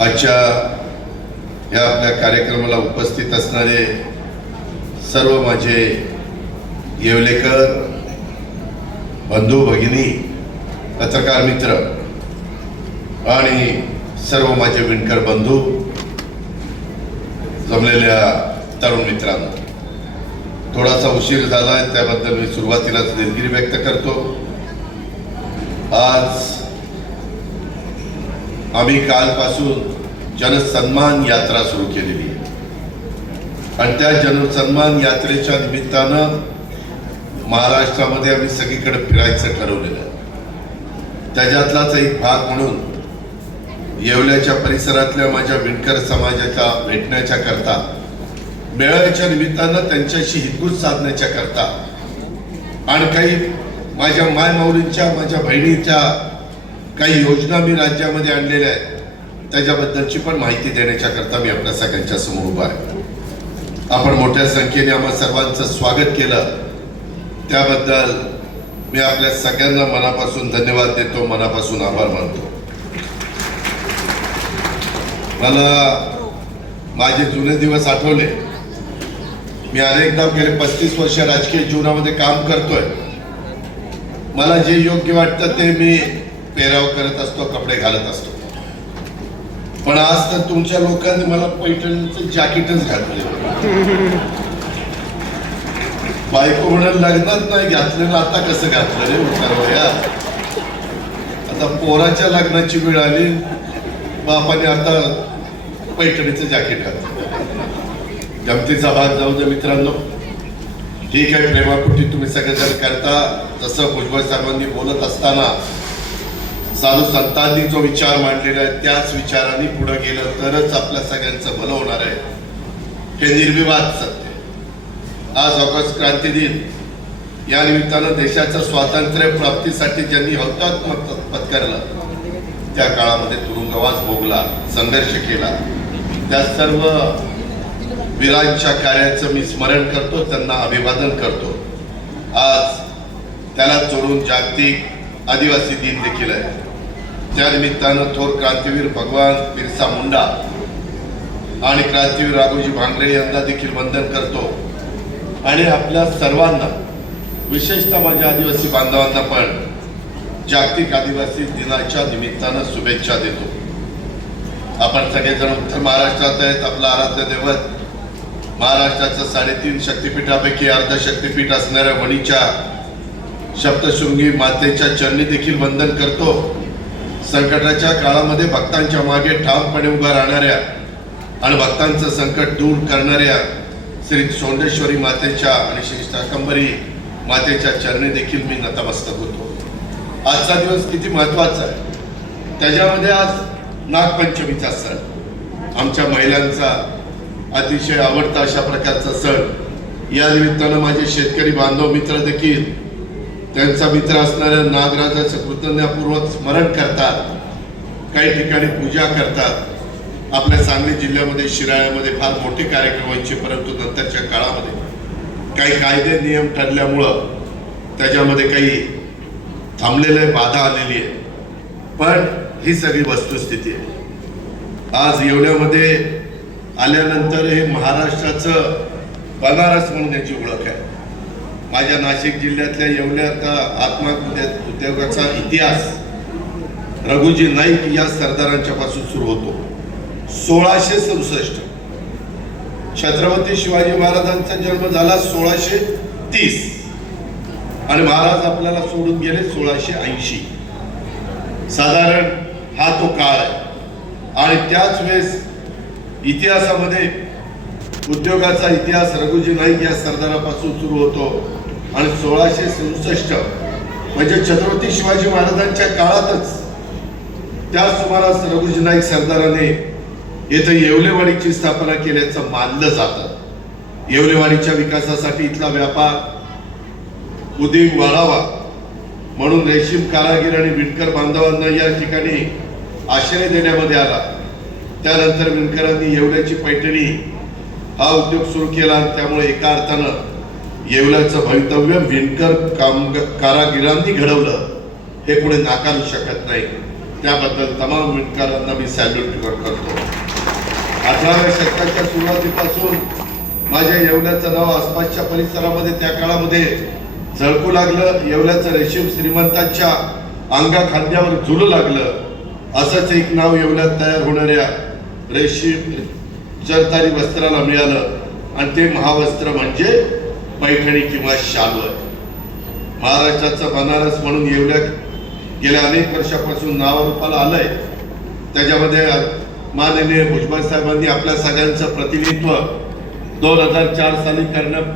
आजच्या या आपल्या कार्यक्रमाला उपस्थित असणारे सर्व माझे येवलेकर बंधू भगिनी पत्रकार मित्र आणि सर्व माझे विणकर बंधू जमलेल्या तरुण मित्रांनो. थोडासा उशीर झाला आहे त्याबद्दल मी सुरुवातीलाच दिलगिरी व्यक्त करतो. आज आम्ही कालपासून जनसन्मान यात्रा सुरू केलेली आहे. आणि त्या जनसन्मान यात्रेच्या निमित्तानं महाराष्ट्रामध्ये आम्ही सगळीकडे फिरायचं ठरवलेलं आहे. त्याच्यातलाच एक भाग म्हणून येवल्याच्या परिसरातल्या माझ्या विणकर समाजाच्या भेटण्याच्या करता मेळाव्याच्या निमित्तानं त्यांच्याशी हितगुज साधण्याच्या करता आणि काही माझ्या मायमाऊलींच्या माझ्या बहिणीच्या काही योजना मी राज्यामध्ये आणलेल्या आहेत. त्याच्याबद्दलची पण माहिती देण्याच्या करता मी आपल्या सगळ्यांच्या समोर उभा आहे. आपण मोठ्या संख्येने आम्हा सर्वांचं स्वागत केलं. त्याबद्दल मी आपल्या सगळ्यांना मनापासून धन्यवाद देतो मनापासून आभार मानतो. मला माझे जुने दिवस आठवले. मी अनेकदा गेले पस्तीस वर्ष राजकीय जीवनामध्ये काम करतोय. मला जे योग्य वाटतं ते मी पेराव करत असतो कपडे घालत असतो. पण आज तर तुमच्या लोकांनी मला पैठणचं जॅकेटच घातले बायको म्हणून लग्नात नाही घातलेलं आता कसं घातलं रे उतारवया आता पोराच्या लग्नाची वेळ आली बापाने आता पैठणीचं जॅकेट घातलं. जमतीचा भाग जाऊ दे मित्रांनो. ठीक आहे प्रेमापुटी तुम्ही सगळेजण करता. जसं भुजबळ साहेबांनी बोलत असताना साधू संतांनी जो विचार मांडलेला आहे त्याच विचारांनी पुढे गेलं तरच आपल्या सगळ्यांचं भलं होणार आहे. हे निर्विवाद सत्य आज ऑगस्ट क्रांती दिन. या निमित्तानं देशाच्या स्वातंत्र्य प्राप्तीसाठी ज्यांनी हौतात्मक पत्करलं त्या काळामध्ये तुरुंगवास भोगला संघर्ष केला. त्या सर्व वीरांच्या कार्याचं मी स्मरण करतो त्यांना अभिवादन करतो. आज त्याला जोडून जागतिक आदिवासी दिन देखील आहे. त्या निमित्तानं थोर क्रांतीवीर भगवान बिरसा मुंडा आणि क्रांतीवीर राघोजी भांगरे यांना देखील वंदन करतो. आणि आपल्या सर्वांना विशेषतः माझ्या आदिवासी बांधवांना पण जागतिक आदिवासी दिनाच्या निमित्तानं शुभेच्छा देतो. आपण सगळेजण उत्तर महाराष्ट्रात आहेत. आपलं आराध्य दैवत महाराष्ट्राचं साडेतीन शक्तिपीठापैकी अर्ध शक्तिपीठ असणाऱ्या वणीच्या सप्तशृंगी मातेच्या चरणी देखील वंदन करतो. संकटाच्या काळामध्ये भक्तांच्या मागे ठामपणे उभा राहणाऱ्या आणि भक्तांचं संकट दूर करणाऱ्या श्री सोंडेश्वरी मातेच्या आणि श्री शाकंबरी मातेच्या चरणी देखील मी नतमस्तक होतो. आजचा दिवस किती महत्त्वाचा आहे. त्याच्यामध्ये आज नागपंचमीचा सण. आमच्या महिलांचा अतिशय आवडता अशा प्रकारचा सण. या निमित्तानं माझे शेतकरी बांधव मित्र देखील त्यांचा मित्र असणाऱ्या नागराजाचं कृतज्ञपूर्वक स्मरण करतात. काही ठिकाणी पूजा करतात. आपल्या सांगली जिल्ह्यामध्ये शिराळ्यामध्ये फार मोठे कार्यक्रम व्हायचे परंतु नंतरच्या काळामध्ये काही कायदे नियम ठरल्यामुळं त्याच्यामध्ये काही थांबलेलं बाधा आलेली आहे. पण ही सगळी वस्तुस्थिती आहे. आज येवल्यामध्ये आल्यानंतर हे महाराष्ट्राचं बनारस म्हणून याची ओळख आहे. माझ्या नाशिक जिल्ह्यातल्या येवल्याचा आत्मा उद्योगाचा इतिहास रघुजी नाईक या सरदारांच्या पासून सुरू होतो. सोळाशे सदुसष्ट. छत्रपती शिवाजी महाराजांचा जन्म झाला सोळाशे तीस. आणि महाराज आपल्याला सोडून गेले सोळाशे ऐंशी. साधारण हा तो काळ आहे. आणि त्याच वेळेस इतिहासामध्ये उद्योगाचा इतिहास रघुजी नाईक या सरदारापासून सुरू होतो. आणि सोळाशे सदुसष्ट म्हणजे छत्रपती शिवाजी महाराजांच्या काळातच त्या सुमारास रघुजी नाईक सरदाराने येथे येवलेवाडीची स्थापना केल्याचं मानलं जातं. येवलेवाडीच्या विकासासाठी इथला व्यापार उदीम वाढावा म्हणून रेशीम कारागीर आणि विणकर बांधवांना या ठिकाणी आश्रय देण्यामध्ये आला. त्यानंतर विणकरांनी येवल्याची पैठणी हा उद्योग सुरू केला आणि त्यामुळे एका अर्थानं येवल्याचं भवितव्य विणकर काम कारागिरांनी घडवलं हे पुढे नाकारू शकत नाही. त्याबद्दल तमाम विणकरांना मी सॅल्यूट करतो. अठराव्या शतकाच्या सुरुवातीपासून माझ्या येवल्याचं नाव आसपासच्या परिसरामध्ये त्या काळामध्ये झळकू लागलं. येवल्याचं रेशीम श्रीमंतांच्या अंगा खांद्यावर झुलू लागलं. असंच एक नाव येवल्यात तयार होणाऱ्या रेशीम जरतारी वस्त्राला मिळालं. आणि ते महावस्त्र म्हणजे पैठणी किंवा शालू. महाराष्ट्राचं बनारस म्हणून येवल्या गेल्या अनेक वर्षापासून नावारूपाला आलंय. त्याच्यामध्ये माननीय भुजबळ साहेबांनी आपल्या सगळ्यांचं प्रतिनिधित्व दोन हजार चार साली करणं